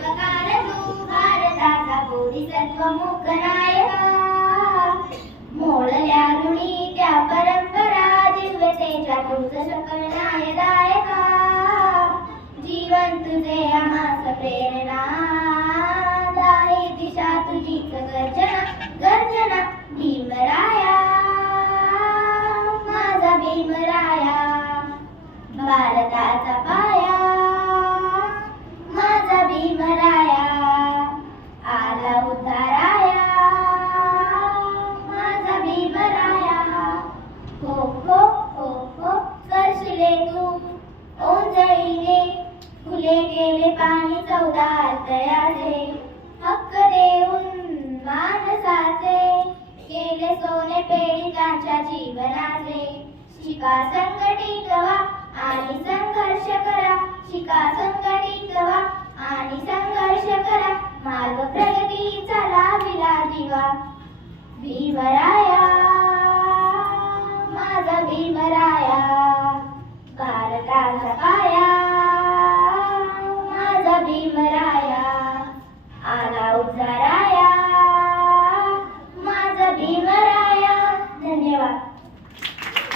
उपकार तू भारताचा बोधिसत्व मूकनायका मोडल्या ऋणी त्या परंपरा दिव्यतेच्या तुझ सकल न्यायदायका जीवन तुझे आम्हास प्रेरणा दाही दिशा तुझीच गर्जना गर्जना भीमराया माझा भीमराया भारताचा पाया माझा भीमराया आला उद्धाराया माझा भीमराया हो हो हो हो स्पर्शले तू ओंजळीने फुले केले पाणी चौदार तयाचे हक्क देऊन माणसाचे केले सोने पीडितांच्या जीवनाचे शिका संघटित व्हा आणि संघर्ष करा शिका संघटित व्हा आणि संघर्ष करा मार्ग प्रगतीचा लाविला दिवा भीमराया माझा भीमराया भारताचा पाया माझा भीमराया आला उद्धारा